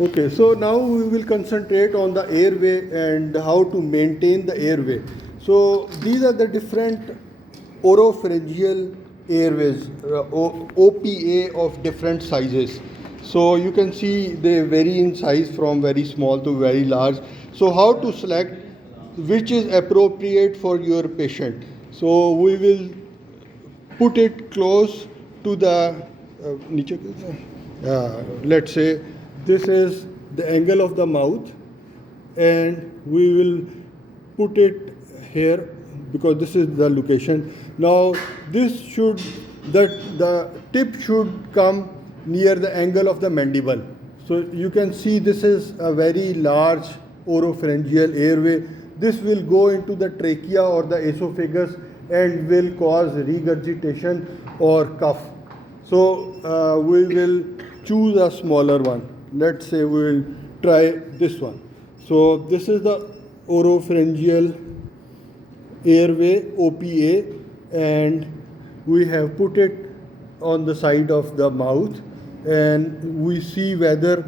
Okay, so now we will concentrate on the airway and how to maintain the airway. So these are the different oropharyngeal airways, OPA of different sizes. So you can see they vary in size from very small to very large. So how to select which is appropriate for your patient? So we will put it close to the let's say this is the angle of the mouth, and we will put it here because this is the location. Now this should, that the tip should come near the angle of the mandible. So you can see this is a very large oropharyngeal airway. This will go into the trachea or the esophagus and will cause regurgitation or cough. So we will choose a smaller one. Let's say we will try this one. So this is the oropharyngeal airway, OPA, and we have put it on the side of the mouth, and we see whether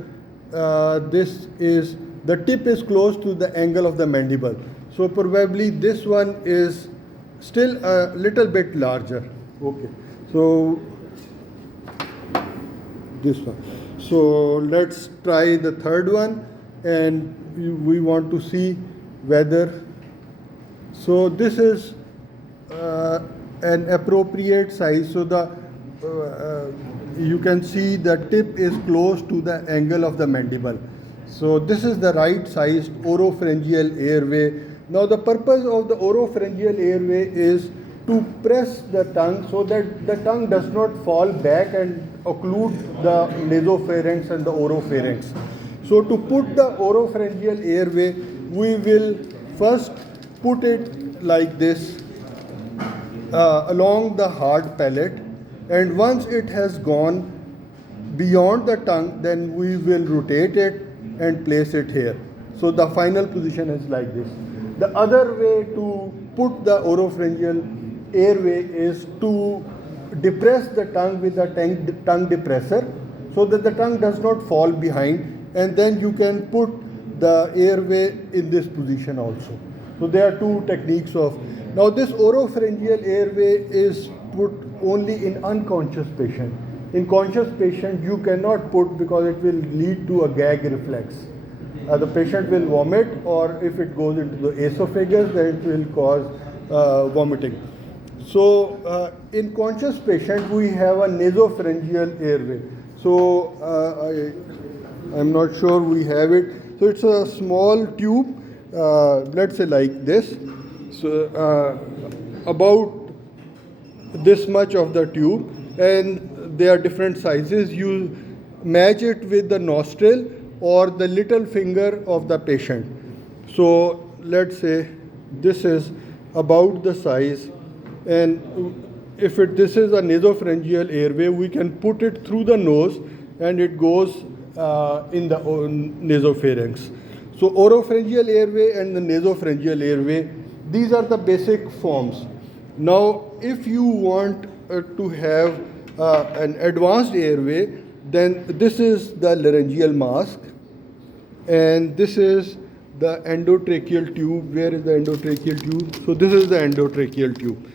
this is, the tip is close to the angle of the mandible. So probably this one is still a little bit larger. Okay, so this one. So let's try the third one, and we want to see whether, so this is an appropriate size. So the you can see the tip is close to the angle of the mandible. So this is the right sized oropharyngeal airway. Now the purpose of the oropharyngeal airway is to press the tongue so that the tongue does not fall back and occlude the nasopharynx and the oropharynx. So to put the oropharyngeal airway, we will first put it like this along the hard palate, and once it has gone beyond the tongue, then we will rotate it and place it here. So the final position is like this. The other way to put the oropharyngeal airway is to depress the tongue with a tongue depressor so that the tongue does not fall behind, and then you can put the airway in this position also. So there are two techniques of. Now this oropharyngeal airway is put only in unconscious patient. In conscious patient you cannot put because it will lead to a gag reflex. The patient will vomit, or if it goes into the esophagus, then it will cause vomiting. So in conscious patient we have a nasopharyngeal airway. So I'm not sure we have it. So it's a small tube, let's say like this. So about this much of the tube, and there are different sizes. You match it with the nostril or the little finger of the patient. So let's say this is about the size, and if this is a nasopharyngeal airway, we can put it through the nose and it goes in the nasopharynx. So oropharyngeal airway and the nasopharyngeal airway, these are the basic forms. Now if you want to have an advanced airway, then this is the laryngeal mask, and this is the endotracheal tube. Where is the endotracheal tube? So this is the endotracheal tube.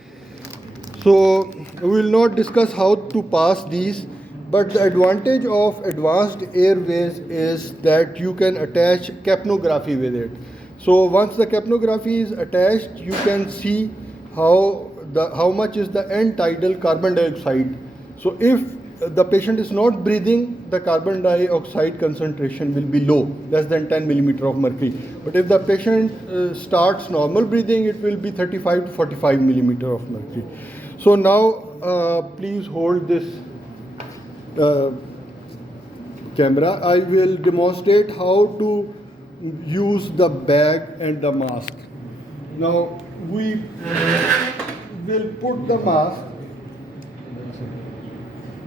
So we will not discuss how to pass these, but the advantage of advanced airways is that you can attach capnography with it. So once the capnography is attached, you can see how much is the end tidal carbon dioxide. So if the patient is not breathing, the carbon dioxide concentration will be low, less than 10 millimeter of mercury. But if the patient starts normal breathing, it will be 35 to 45 millimeter of mercury. So now please hold this camera. I will demonstrate how to use the bag and the mask. Now we will put the mask.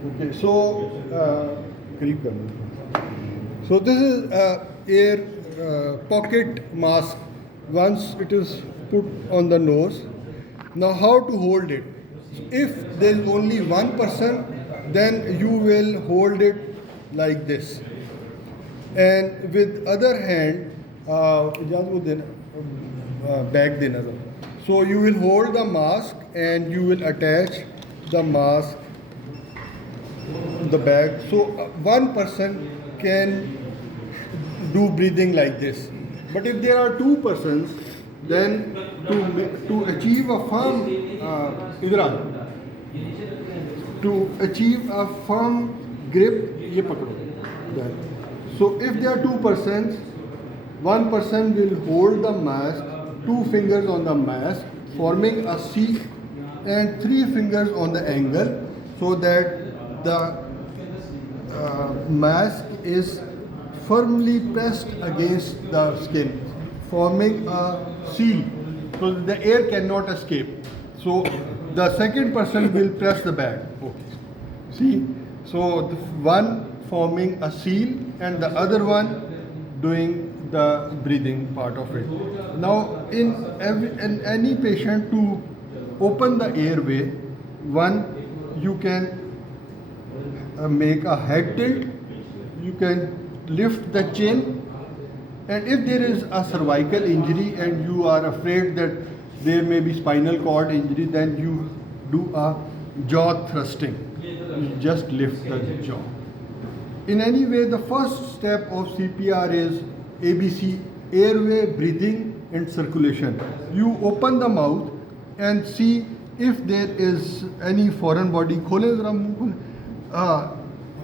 Okay, so so this is air pocket mask. Once it is put on the nose, now how to hold it? If there is only one person, then you will hold it like this. And with other hand, back देना था. So you will hold the mask and you will attach the mask the bag. So one person can do breathing like this. But if there are two persons, then to achieve a firm to achieve a firm grip, ये पकड़ो. So if there are two persons, one person will hold the mask, two fingers on the mask, forming a C, and three fingers on the angle, so that the mask is firmly pressed against the skin, forming a seal, so the air cannot escape. So the second person will press the bag. Okay. See, so the one forming a seal and the other one doing the breathing part of it. Now, in any patient, to open the airway, one, you can make a head tilt, you can lift the chin, and if there is a cervical injury and you are afraid that there may be spinal cord injury, then you do a jaw thrusting. You just lift the jaw. In any way, the first step of CPR is ABC, airway, breathing and circulation. You open the mouth and see if there is any foreign body.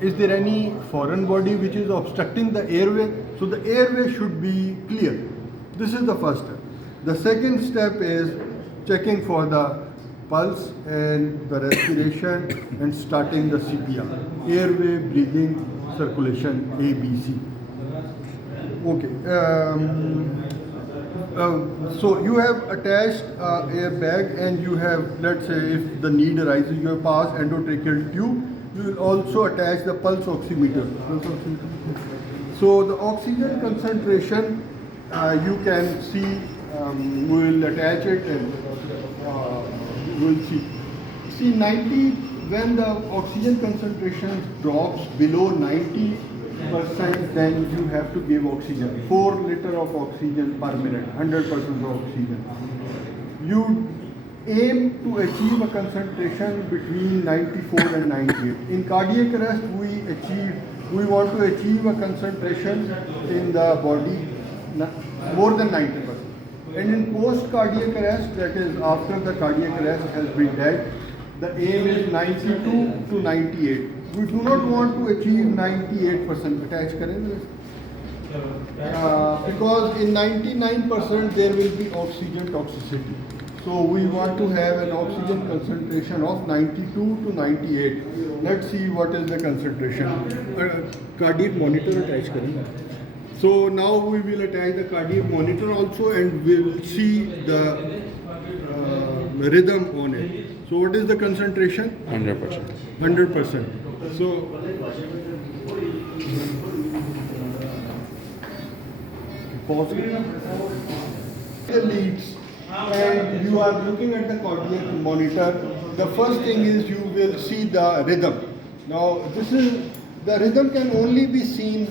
Is there any foreign body which is obstructing the airway? So the airway should be clear. This is the first step. The second step is checking for the pulse and the respiration and starting the CPR. Airway, breathing, circulation, ABC. Okay. So you have attached a bag and you have, let's say if the need arises, you have passed endotracheal tube. You will also attach the pulse oximeter. So the oxygen concentration, you can see, we will attach it and you will see. See 90, when the oxygen concentration drops below 90%, then you have to give oxygen. 4 liters of oxygen per minute, 100% of oxygen. You aim to achieve a concentration between 94 and 98. In cardiac arrest, we want to achieve a concentration in the body more than 90%. And in post-cardiac arrest, that is after the cardiac arrest has been dead, the aim is 92 to 98. We do not want to achieve 98%. Attach karen because in 99% there will be oxygen toxicity. So we want to have an oxygen concentration of 92 to 98. Let's see what is the concentration. Cardiac monitor attach karen. So now we will attach the cardiac monitor also and we will see the rhythm on it. So what is the concentration? 100%. 100%. So pause the leads and you are looking at the cardiac monitor. The first thing is you will see the rhythm. Now the rhythm can only be seen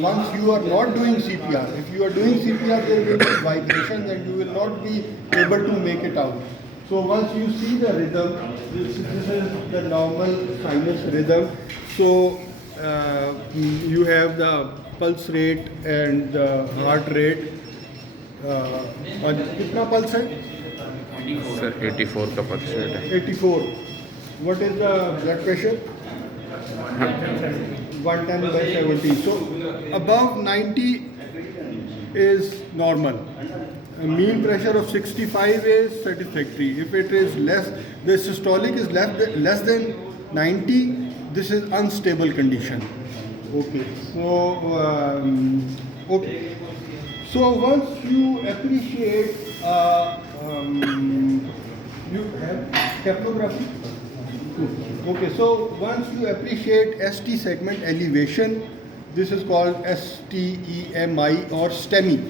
once you are not doing CPR. If you are doing CPR, there will be vibrations and you will not be able to make it out. So once you see the rhythm, this is the normal sinus rhythm. So you have the pulse rate and the heart rate. और कितना pulse है? Sir, 84 का pulse rate है. 84. What is the blood pressure? 110 by 70. So above 90 is normal. A mean pressure of 65 is satisfactory. If it is less, the systolic is less than 90, this is unstable condition. Okay. So once you appreciate, you have capnography. Okay, so once you appreciate ST segment elevation, this is called STEMI or STEMI.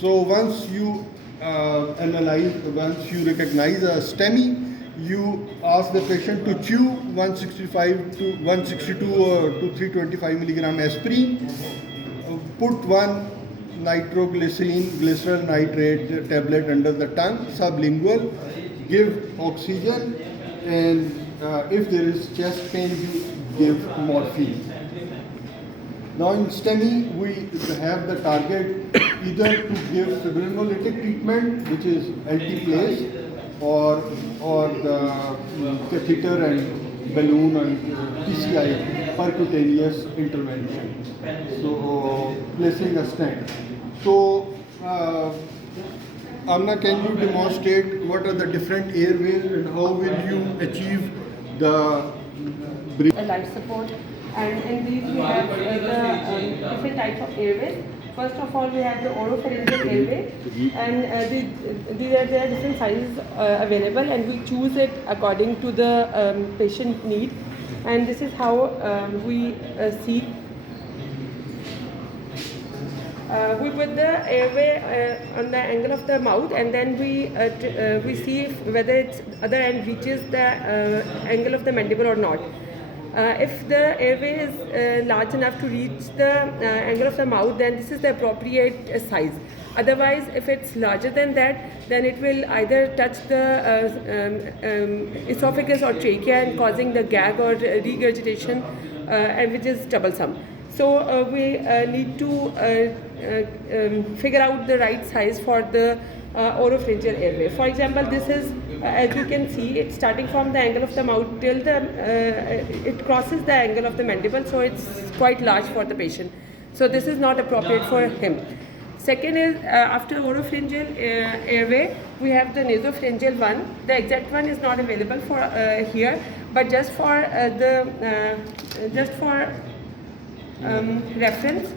So once you once you recognize a STEMI, you ask the patient to chew 165 to 162 or to 325 milligram aspirin. put one glycerol nitrate tablet under the tongue, sublingual, give oxygen, and if there is chest pain, you give morphine. Now in STEMI, we have the target either to give fibrinolytic treatment, which is antiplaque, or the catheter and balloon and PCI, percutaneous intervention. So placing a stent. So Amna, can you demonstrate what are the different airways and how will you achieve the breathing? Life support, and in these we have the different types of airways. First of all, we have the oropharyngeal airway, and there are different sizes available, and we choose it according to the patient need, and this is how we see. We put the airway on the angle of the mouth, and then we see whether its other end reaches the angle of the mandible or not. If the airway is large enough to reach the angle of the mouth, then this is the appropriate size. Otherwise, if it's larger than that, then it will either touch the esophagus or trachea and causing the gag or regurgitation, and which is troublesome. So we need to figure out the right size for the oropharyngeal airway. For example, this is, as you can see, it's starting from the angle of the mouth till it crosses the angle of the mandible, so it's quite large for the patient. So this is not appropriate for him. Second is, after oropharyngeal airway, we have the nasopharyngeal one. The exact one is not available for here, but just for reference,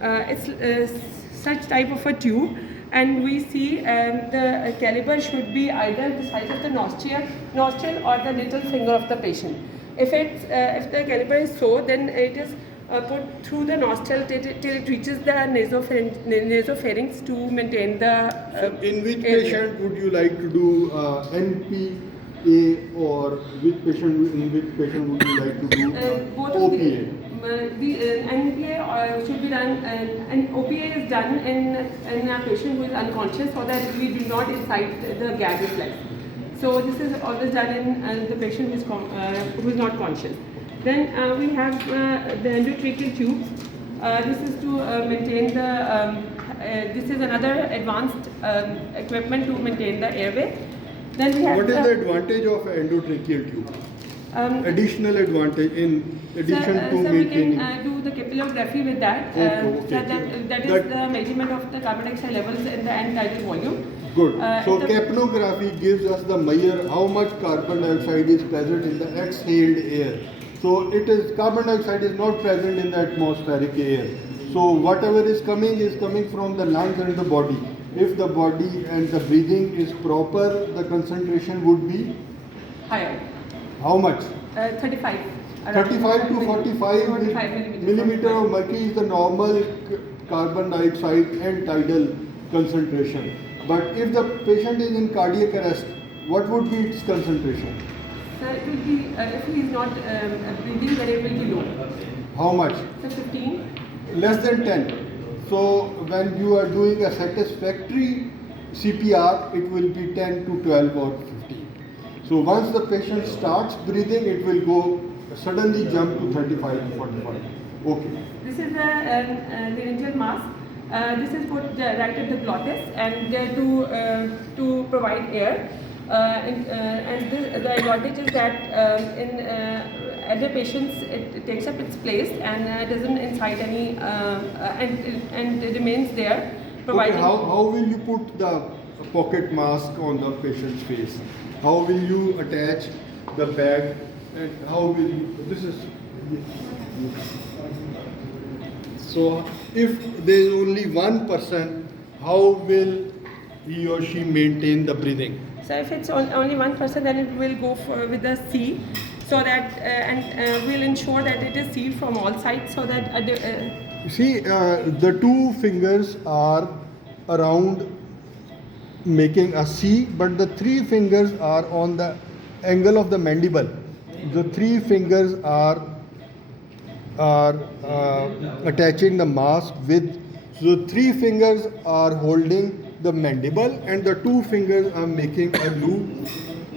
it's such type of a tube, and we see the caliber should be either the size of the nostril or the little finger of the patient. If the caliber is so, then it is put through the nostril till it reaches the nasopharynx to maintain the. In which patient would you like to do NPA, or which patient would you like to do both OPA? The NPA should be done, and OPA is done in a patient who is unconscious, so that we do not incite the gag reflex. So this is always done in the patient who is not conscious. Then we have the endotracheal tubes. This is to maintain the. This is another advanced equipment to maintain the airway. Then we have. What is the advantage of endotracheal tube? Additional advantage in addition to maintaining. We can do the capillography with that. That is the measurement of the carbon dioxide levels in the end tidal volume. Good. So capillography gives us the measure how much carbon dioxide is present in the exhaled air. So carbon dioxide is not present in the atmospheric air. So whatever is coming from the lungs and the body. If the body and the breathing is proper, the concentration would be higher. How much? 35. 35 to 45 millimeter of mercury is the normal carbon dioxide and tidal concentration. But if the patient is in cardiac arrest, what would be its concentration? So it will be, if he is not breathing, then it will be low. How much? So 15. Less than 10. So when you are doing a satisfactory CPR, it will be 10 to 12 or 15. So once the patient starts breathing, it will suddenly jump to 35 to 45. Okay. This is the laryngeal mask. This is put right at the glottis, and there to provide air. The advantage is that in other patients it takes up its place and doesn't incite any and it remains there. Okay, how will you put the pocket mask on the patient's face? How will you attach the bag, and how will you, so if there is only one person, how will he or she maintain the breathing? So if it's only one person, then it will go with the seal, so that we'll ensure that it is sealed from all sides, so that see, the two fingers are around making a C, but the three fingers are on the angle of the mandible. The three fingers are are attaching the mask with, so 3 fingers are holding the mandible and the 2 fingers are making a loop.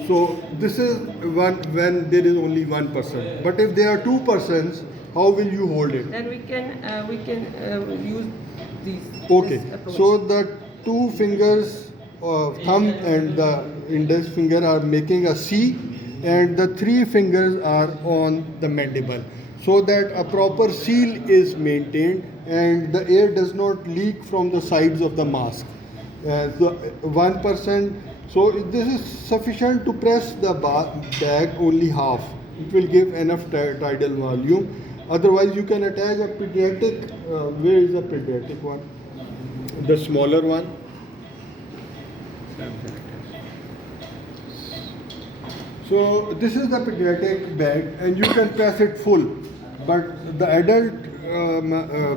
So this is when there is only 1 person. But if there are 2 persons, how will you hold it? Then we can use these. Okay, this approach. so the 2 fingers, thumb and the index finger are making a C, and the 3 fingers are on the mandible, so that a proper seal is maintained and the air does not leak from the sides of the mask. The 1%, so this is sufficient to press the bag only half. It will give enough tidal volume. Otherwise, you can attach a pediatric. Where is the pediatric one? The smaller one. So this is the pediatric bag, and you can press it full. But the adult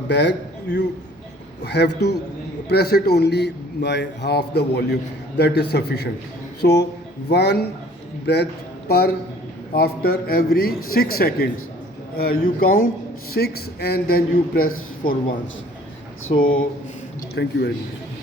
bag, you have to press it only by half the volume. That is sufficient. So 1 breath per after every 6 seconds. You count 6 and then you press for once. So thank you very much.